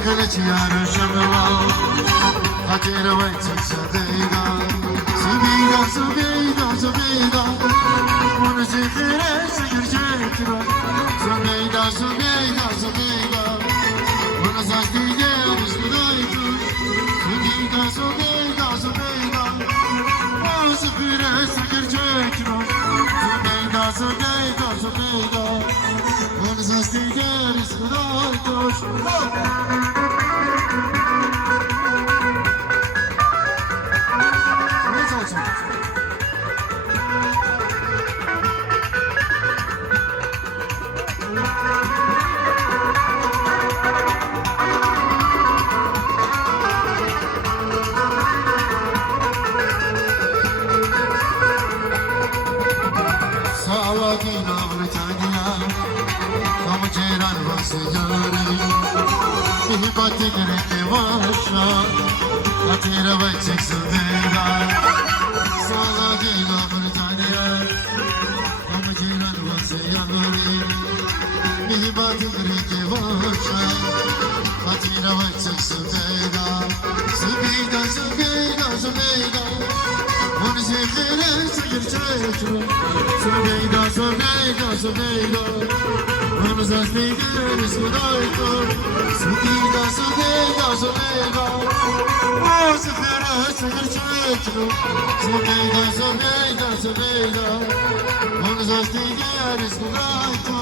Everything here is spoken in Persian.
أكلت يا رشموا خاطر ويتك سبيدا سبيدا سبيدا سبيدا ونسيخير سكر شكرا سبيدا سبيدا سبيدا ونساستي جيرس بدايتو سبيدا سبيدا سبيدا ونسيخير سكر شكرا سبيدا سبيدا سبيدا ونساستي جيرس بدايتو ساواكينا بريطانيا ومجيران وسياري بهباتك ريكي واشا خاطر ويتك سبيدا ساواكينا بريطانيا ومجيران وسياري بهباتك ريكي واشا خاطر ويتك سبيدا سبيدا سبيدا سبيدا ونسيخير سكر شكرا سبيدا سبيدا سبيدا ونساستي جيرس بدايتو سبيدا سبيدا سبيدا ونسيخير سكر شكرا سبيدا سبيدا سبيدا ونساستي جيرس بدايتو